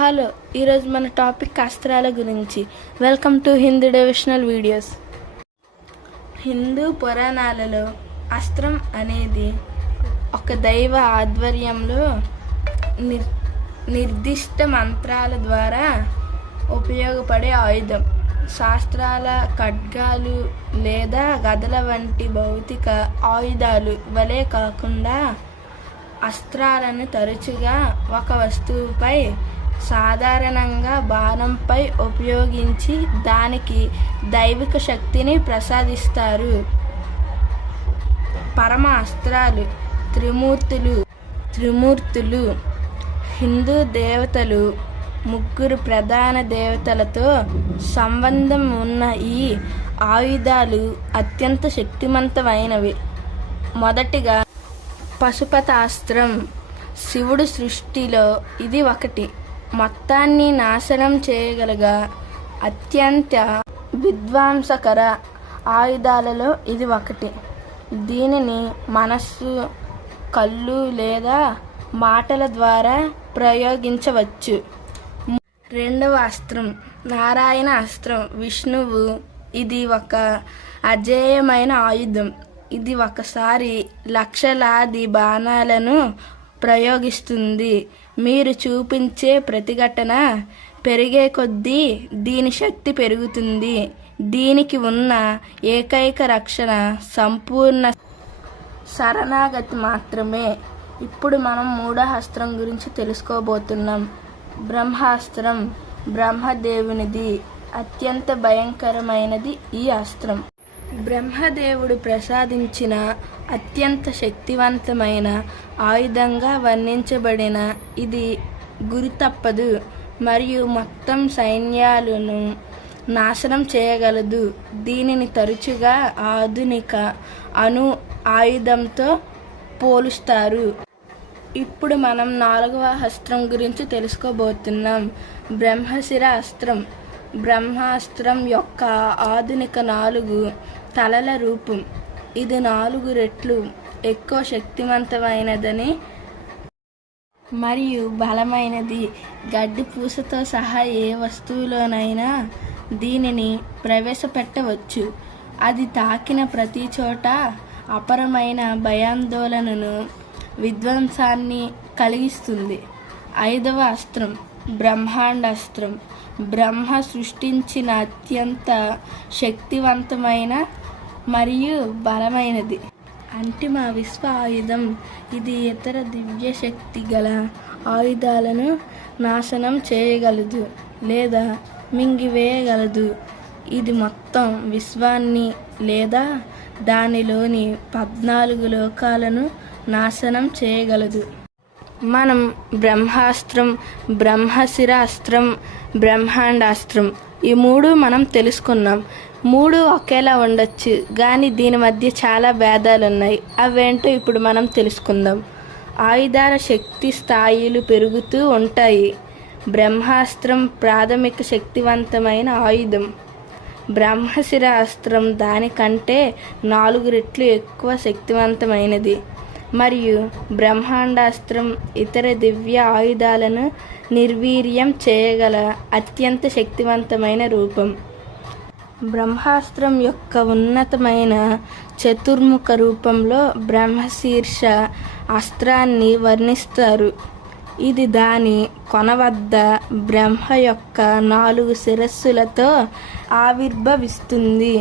Hello, ఈరోజు మన topic అస్త్రాల గురించి. Welcome to Hindu divisional videos. Hindu పురాణాలలో అస్త్రం అనేది ఒక దైవ ఆధ్వర్యంలో నిర్దిష్ట మంత్రాల ద్వారా ఉపయోగపడే ఆయుధం. శాస్త్రాల ఖడ్గాలు లేదా గదల వంటి భౌతిక ఆయుధాలు వలె కాకుండా అస్త్రాలను తరచుగా ఒక వస్తువుపై, సాధారణంగా బాణంపై ఉపయోగించి దానికి దైవిక శక్తిని ప్రసాదిస్తారు. పరమ అస్త్రాలు త్రిమూర్తులు హిందూ దేవతలు ముగ్గురు ప్రధాన దేవతలతో సంబంధం ఉన్న ఈ ఆయుధాలు అత్యంత శక్తివంతమైనవి. మొదటిగా పశుపతాస్త్రం. శివుడు సృష్టిలో ఇది ఒకటి. మొత్తాన్ని నాశనం చేయగల అత్యంత విధ్వంసకర ఆయుధాలలో ఇది ఒకటి. దీనిని మనస్సు, కళ్ళు లేదా మాటల ద్వారా ప్రయోగించవచ్చు. రెండవ అస్త్రం నారాయణ అస్త్రం. విష్ణువు ఇది ఒక అజేయమైన ఆయుధం. ఇది ఒకసారి లక్షలాది బాణాలను ప్రయోగిస్తుంది. మీరు చూపించే ప్రతిఘటన పెరిగే కొద్దీ దీని శక్తి పెరుగుతుంది. దీనికి ఉన్న ఏకైక రక్షణ సంపూర్ణ శరణాగతి మాత్రమే. ఇప్పుడు మనం మూడో అస్త్రం గురించి తెలుసుకోబోతున్నాం. బ్రహ్మాస్త్రం. బ్రహ్మదేవునిది అత్యంత భయంకరమైనది ఈ అస్త్రం. బ్రహ్మదేవుడు ప్రసాదించిన అత్యంత శక్తివంతమైన ఆయుధంగా వర్ణించబడిన ఇది గురి తప్పదు మరియు మొత్తం సైన్యాలను నాశనం చేయగలదు. దీనిని తరచుగా ఆధునిక అణు ఆయుధంతో పోలుస్తారు. ఇప్పుడు మనం నాలుగవ అస్త్రం గురించి తెలుసుకోబోతున్నాం. బ్రహ్మశిర అస్త్రం. బ్రహ్మాస్త్రం యొక్క ఆధునిక 4 తలల రూపం. ఇది 4 రెట్లు ఎక్కువ శక్తివంతమైనదని మరియు బలమైనది. గడ్డి పూసతో సహా ఏ వస్తువులోనైనా దీనిని ప్రవేశపెట్టవచ్చు. అది తాకిన ప్రతి చోట అపరమైన భయాందోళనను, విధ్వంసాన్ని కలిగిస్తుంది. 5వ అస్త్రం బ్రహ్మాండాస్త్రం. బ్రహ్మ సృష్టించిన అత్యంత శక్తివంతమైన మరియు బలమైనది అంతిమ విశ్వ ఆయుధం. ఇది ఇతర దివ్య శక్తి గల ఆయుధాలను నాశనం చేయగలదు లేదా మింగివేయగలదు. ఇది మొత్తం విశ్వాన్ని లేదా దానిలోని 14 లోకాలను నాశనం చేయగలదు. మనం బ్రహ్మాస్త్రం, బ్రహ్మశిర అస్త్రం, బ్రహ్మాండాస్త్రం ఈ 3 మనం తెలుసుకున్నాం. 3 ఒకేలా ఉండొచ్చు, కానీ దీని మధ్య చాలా భేదాలున్నాయి. అవేంటో ఇప్పుడు మనం తెలుసుకుందాం. ఆయుధాల శక్తి స్థాయిలు పెరుగుతూ ఉంటాయి. బ్రహ్మాస్త్రం ప్రాథమిక శక్తివంతమైన ఆయుధం. బ్రహ్మశిర అస్త్రం దానికంటే 4 రెట్లు ఎక్కువ శక్తివంతమైనది మరియు బ్రహ్మాండాస్త్రం ఇతర దివ్య ఆయుధాలను నిర్వీర్యం చేయగల అత్యంత శక్తివంతమైన రూపం. బ్రహ్మాస్త్రం యొక్క ఉన్నతమైన చతుర్ముఖ రూపంలో బ్రహ్మశీర్ష అస్త్రాన్ని వర్ణిస్తారు. ఇది దాని కొన వద్ద బ్రహ్మ యొక్క 4 శిరస్సులతో ఆవిర్భవిస్తుంది.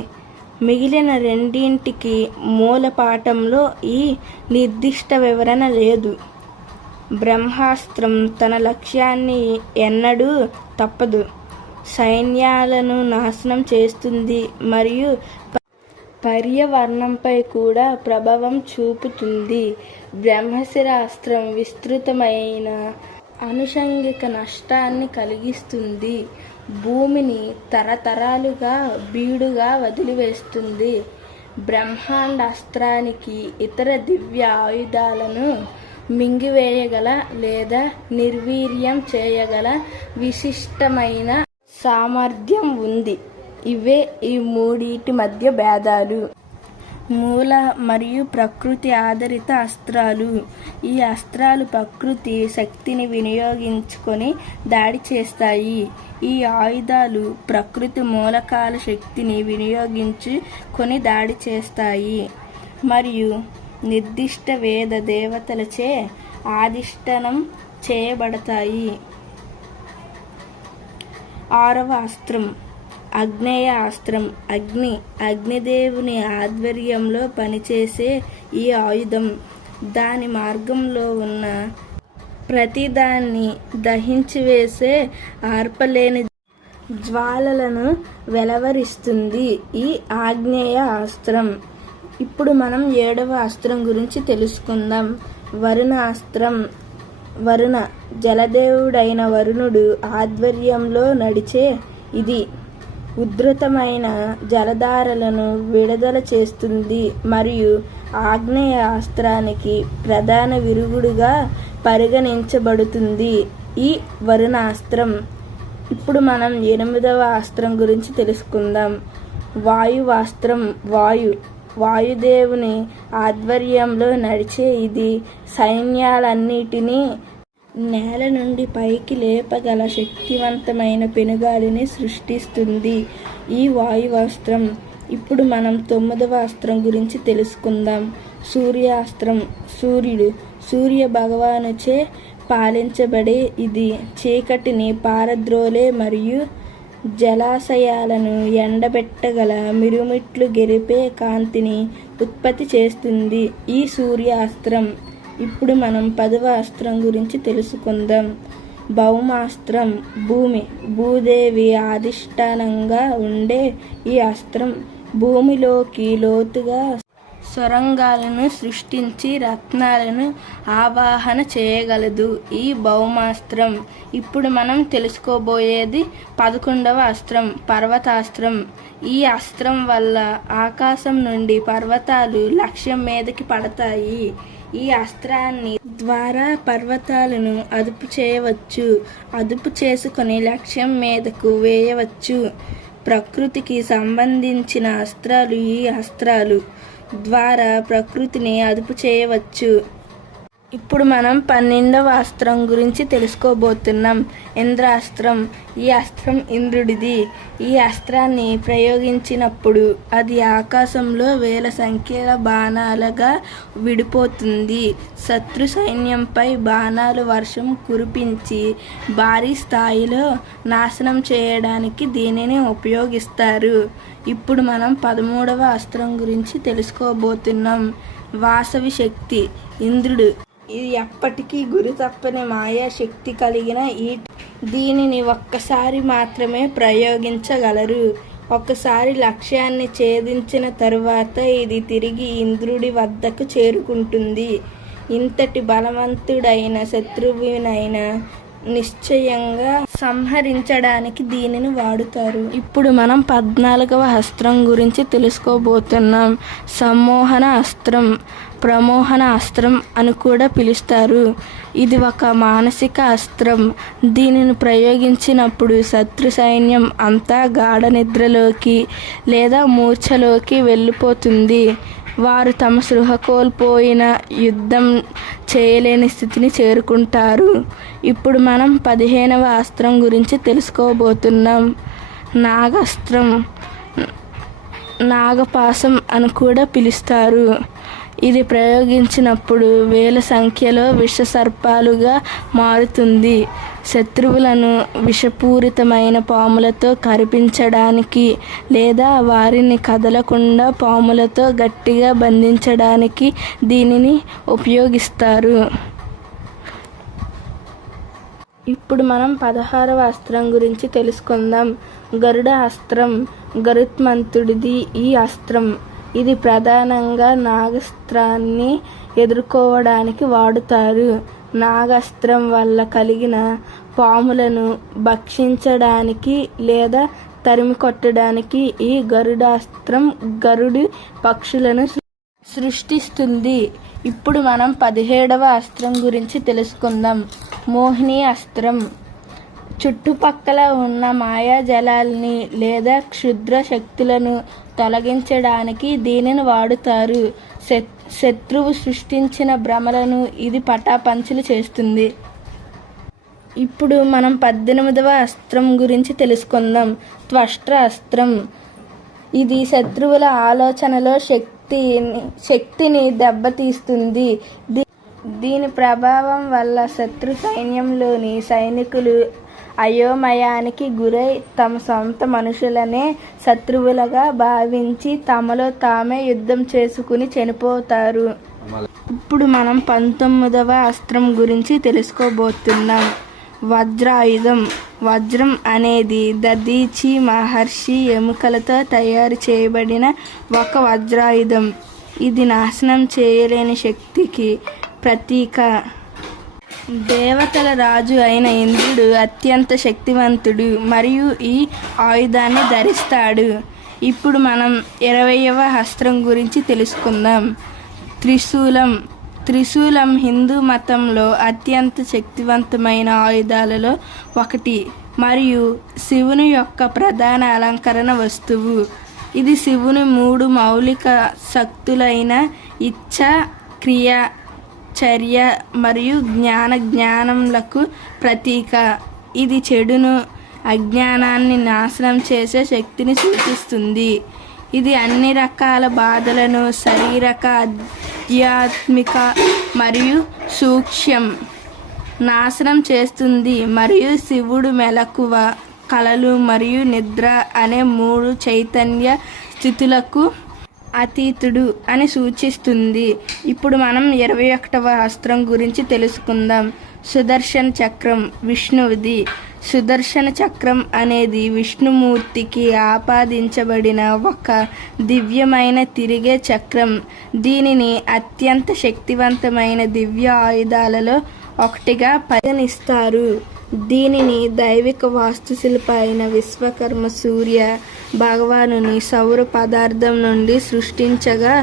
మిగిలిన రెండింటికి మూలపాఠంలో ఈ నిర్దిష్ట వివరణ లేదు. బ్రహ్మాస్త్రం తన లక్ష్యాన్ని ఎన్నడూ తప్పదు. సైన్యాలను నాశనం చేస్తుంది మరియు పర్యావరణంపై కూడా ప్రభావం చూపుతుంది. బ్రహ్మశిర అస్త్రం విస్తృతమైన ఆనుషంగిక నష్టాన్ని కలిగిస్తుంది. భూమిని తరతరాలుగా బీడుగా వదిలివేస్తుంది. బ్రహ్మాండాస్త్రానికి ఇతర దివ్య ఆయుధాలను మింగివేయగల లేదా నిర్వీర్యం చేయగల విశిష్టమైన సామర్థ్యం ఉంది. ఇవే ఈ 3 మధ్య భేదాలు. మూల మరియు ప్రకృతి ఆధారిత అస్త్రాలు. ఈ అస్త్రాలు ప్రకృతి శక్తిని వినియోగించుకొని దాడి చేస్తాయి. ఈ ఆయుధాలు ప్రకృతి మూలకాల శక్తిని వినియోగించుకొని దాడి చేస్తాయి మరియు నిర్దిష్ట వేద దేవతలచే ఆధిష్ఠానం చేయబడతాయి. 6వ అస్త్రం ఆగ్నేయ అస్త్రం. అగ్నిదేవుని ఆధ్వర్యంలో పనిచేసే ఈ ఆయుధం దాని మార్గంలో ఉన్న ప్రతిదాన్ని దహించివేసే ఆర్పలేని జ్వాలలను వెలువరిస్తుంది ఈ ఆగ్నేయ అస్త్రం. ఇప్పుడు మనం 7వ అస్త్రం గురించి తెలుసుకుందాం. వరుణ అస్త్రం. వరుణ జలదేవుడైన వరుణుడు ఆధ్వర్యంలో నడిచే ఇది ఉధృతమైన జలధారలను విడుదల చేస్తుంది మరియు ఆగ్నేయ అస్త్రానికి ప్రధాన విరుగుడుగా పరిగణించబడుతుంది ఈ వరుణాస్త్రం. ఇప్పుడు మనం 8వ అస్త్రం గురించి తెలుసుకుందాం. వాయువాస్త్రం. వాయుదేవుని ఆధ్వర్యంలో నడిచే ఇది సైన్యాలన్నిటినీ నేల నుండి పైకి లేపగల శక్తివంతమైన పెనుగాలిని సృష్టిస్తుంది ఈ వాయువాస్త్రం. ఇప్పుడు మనం 9వ అస్త్రం గురించి తెలుసుకుందాం. సూర్యాస్త్రం. సూర్య భగవానుచే పాలించబడే ఇది చీకటిని పారద్రోలే మరియు జలాశయాలను ఎండబెట్టగల మిరుమిట్లు గెలిపే కాంతిని ఉత్పత్తి చేస్తుంది ఈ సూర్యాస్త్రం. ఇప్పుడు మనం 10వ అస్త్రం గురించి తెలుసుకుందాం. భౌమాస్త్రం. భూదేవి అధిష్టానంగా ఉండే ఈ అస్త్రం భూమిలోకి లోతుగా సొరంగాలను సృష్టించి రత్నాలను ఆవాహన చేయగలదు ఈ భౌమాస్త్రం. ఇప్పుడు మనం తెలుసుకోబోయేది 11వ అస్త్రం పర్వతాస్త్రం. ఈ అస్త్రం వల్ల ఆకాశం నుండి పర్వతాలు లక్ష్యం మీదకి పడతాయి. ఈ అస్త్రాన్ని ద్వారా పర్వతాలను అదుపు చేసుకొని లక్ష్యం మీదకు వేయవచ్చు. ప్రకృతికి సంబంధించిన అస్త్రాలు. ఈ అస్త్రాలు ద్వారా ప్రకృతిని అదుపు చేయవచ్చు. ఇప్పుడు మనం 12వ అస్త్రం గురించి తెలుసుకోబోతున్నాం. ఇంద్రాస్త్రం. ఈ అస్త్రం ఇంద్రుడిది. ఈ అస్త్రాన్ని ప్రయోగించినప్పుడు అది ఆకాశంలో వేల సంఖ్యల బాణాలుగా విడిపోతుంది. శత్రు సైన్యంపై బాణాలు వర్షం కురిపించి భారీ స్థాయిలో నాశనం చేయడానికి దీనిని ఉపయోగిస్తారు. ఇప్పుడు మనం 13వ అస్త్రం గురించి తెలుసుకోబోతున్నాం. వాసవి శక్తి. ఇంద్రుడు ఇది ఎప్పటికీ గురి తప్పని మాయా శక్తి కలిగిన దీనిని ఒక్కసారి మాత్రమే ప్రయోగించగలరు. ఒకసారి లక్ష్యాన్ని ఛేదించిన తరువాత ఇది తిరిగి ఇంద్రుడి వద్దకు చేరుకుంటుంది. ఇంతటి బలవంతుడైన శత్రువునైనా నిశ్చయంగా సంహరించడానికి దీనిని వాడుతారు. ఇప్పుడు మనం 14వ అస్త్రం గురించి తెలుసుకోబోతున్నాం. సమ్మోహన అస్త్రం. ప్రమోహన అస్త్రం అని కూడా పిలుస్తారు. ఇది ఒక మానసిక అస్త్రం. దీనిని ప్రయోగించినప్పుడు శత్రు సైన్యం అంతా గాఢ నిద్రలోకి లేదా మూర్ఛలోకి వెళ్ళిపోతుంది. వారు తమ స్పృహ కోల్పోయిన యుద్ధం చేయలేని స్థితిని చేరుకుంటారు. ఇప్పుడు మనం 15వ అస్త్రం గురించి తెలుసుకోబోతున్నాం. నాగాస్త్రం. నాగపాశం అని కూడా పిలుస్తారు. ఇది ప్రయోగించినప్పుడు వేల సంఖ్యలో విషసర్పాలుగా మారుతుంది. శత్రువులను విషపూరితమైన పాములతో కరిపించడానికి లేదా వారిని కదలకుండా పాములతో గట్టిగా బంధించడానికి దీనిని ఉపయోగిస్తారు. ఇప్పుడు మనం 16వ అస్త్రం గురించి తెలుసుకుందాం. గరుడ అస్త్రం. గరుత్మంతుడిది ఈ అస్త్రం. ఇది ప్రధానంగా నాగాస్త్రాన్ని ఎదుర్కోవడానికి వాడుతారు. నాగాస్త్రం వల్ల కలిగిన పాములను భక్షించడానికి లేదా తరిమి కొట్టడానికి ఈ గరుడాస్త్రం గరుడి పక్షులను సృష్టిస్తుంది. ఇప్పుడు మనం 17వ అస్త్రం గురించి తెలుసుకుందాం. మోహిని అస్త్రం. చుట్టుపక్కల ఉన్న మాయాజాలాల్ని లేదా క్షుద్ర శక్తులను తొలగించడానికి దీనిని వాడుతారు. శత్రువు సృష్టించిన భ్రమలను ఇది పటాపంచలు చేస్తుంది. ఇప్పుడు మనం 18వ అస్త్రం గురించి తెలుసుకుందాం. త్వష్ట్ర అస్త్రం. ఇది శత్రువుల ఆలోచనలో శక్తిని దెబ్బతీస్తుంది. దీని ప్రభావం వల్ల శత్రు సైన్యంలోని సైనికులు అయోమయానికి గురై తమ సొంత మనుషులనే శత్రువులుగా భావించి తమలో తామే యుద్ధం చేసుకుని చనిపోతారు. ఇప్పుడు మనం 19వ అస్త్రం గురించి తెలుసుకోబోతున్నాం. వజ్రాయుధం. వజ్రం అనేది దధీచి మహర్షి ఎముకలతో తయారు చేయబడిన ఒక వజ్రాయుధం. ఇది నాశనం చేయలేని శక్తికి ప్రతీక. దేవతల రాజు అయిన ఇంద్రుడు అత్యంత శక్తివంతుడు మరియు ఈ ఆయుధాన్ని ధరిస్తాడు. ఇప్పుడు మనం 20వ అస్త్రం గురించి తెలుసుకుందాం. త్రిశూలం. త్రిశూలం హిందూ మతంలో అత్యంత శక్తివంతమైన ఆయుధాలలో ఒకటి మరియు శివుని యొక్క ప్రధాన అలంకరణ వస్తువు. ఇది శివుని 3 మౌలిక శక్తులైన ఇచ్ఛ, క్రియ, చర్య మరియు జ్ఞానములకు ప్రతీక. ఇది చెడును, అజ్ఞానాన్ని నాశనం చేసే శక్తిని సూచిస్తుంది. ఇది అన్ని రకాల బాధలను శారీరక, ఆధ్యాత్మిక మరియు సూక్ష్మ నాశనం చేస్తుంది. మరియు శివుడు మెలకువ, కలలు మరియు నిద్ర అనే 3 చైతన్య స్థితులకు అతీతుడు అని సూచిస్తుంది. ఇప్పుడు మనం 21వ అస్త్రం గురించి తెలుసుకుందాం. సుదర్శన చక్రం. విష్ణువుది. సుదర్శన చక్రం అనేది విష్ణుమూర్తికి ఆపాదించబడిన ఒక దివ్యమైన తిరిగే చక్రం. దీనిని అత్యంత శక్తివంతమైన దివ్య ఆయుధాలలో ఒకటిగా పరిగణిస్తారు. దీనిని దైవిక వాస్తుశిల్ప అయిన విశ్వకర్మ సూర్య భగవానుని సౌర పదార్థం నుండి సృష్టించగా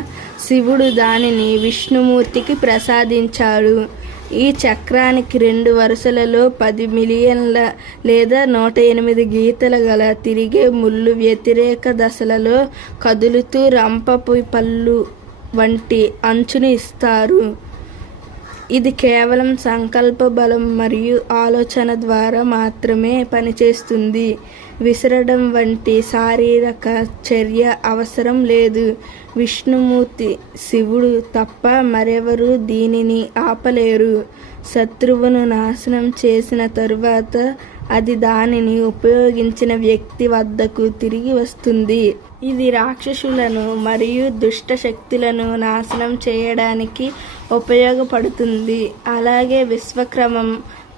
శివుడు దానిని విష్ణుమూర్తికి ప్రసాదించాడు. ఈ చక్రానికి 2 వరుసలలో 10 మిలియన్ల లేదా 108 గీతలు గల తిరిగే ముళ్ళు వ్యతిరేక దశలలో కదులుతూ రంపపు పళ్ళు వంటి అంచుని ఇస్తారు. ఇది కేవలం సంకల్ప బలం మరియు ఆలోచన ద్వారా మాత్రమే పనిచేస్తుంది. విసరడం వంటి శారీరక చర్య అవసరం లేదు. విష్ణుమూర్తి శివుడు తప్ప మరెవరూ దీనిని ఆపలేరు. శత్రువును నాశనం చేసిన తరువాత అది దానిని ఉపయోగించిన వ్యక్తి వద్దకు తిరిగి వస్తుంది. ఇది రాక్షసులను మరియు దుష్ట శక్తులను నాశనం చేయడానికి ఉపయోగపడుతుంది. అలాగే విశ్వక్రమం,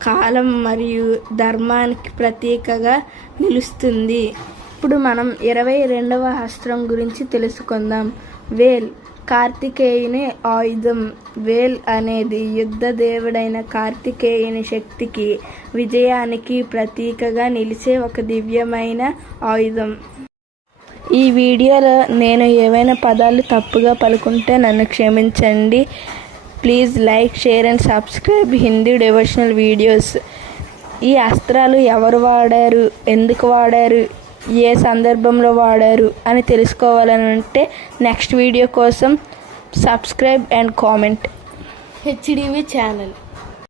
కాలం మరియు ధర్మానికి ప్రతీకగా నిలుస్తుంది. ఇప్పుడు మనం 22వ అస్త్రం గురించి తెలుసుకుందాం. వేల్. కార్తికేయుని ఆయుధం. వేల్ అనేది యుద్ధ దేవుడైన కార్తికేయుని శక్తికి, విజయానికి ప్రతీకగా నిలిచే ఒక దివ్యమైన ఆయుధం. ఈ వీడియోలో నేను ఏవైనా పదాలు తప్పుగా పలుకుంటే నన్ను క్షమించండి. Please like, share and subscribe Hindi devotional videos. ఈ అస్త్రాలు ఎవరు వాడారు, ఎందుకు వాడారు, ఏ సందర్భంలో వాడారు అని తెలుసుకోవాలని ఉంటే నెక్స్ట్ వీడియో కోసం సబ్స్క్రైబ్ అండ్ కామెంట్. హెచ్డివి ఛానల్.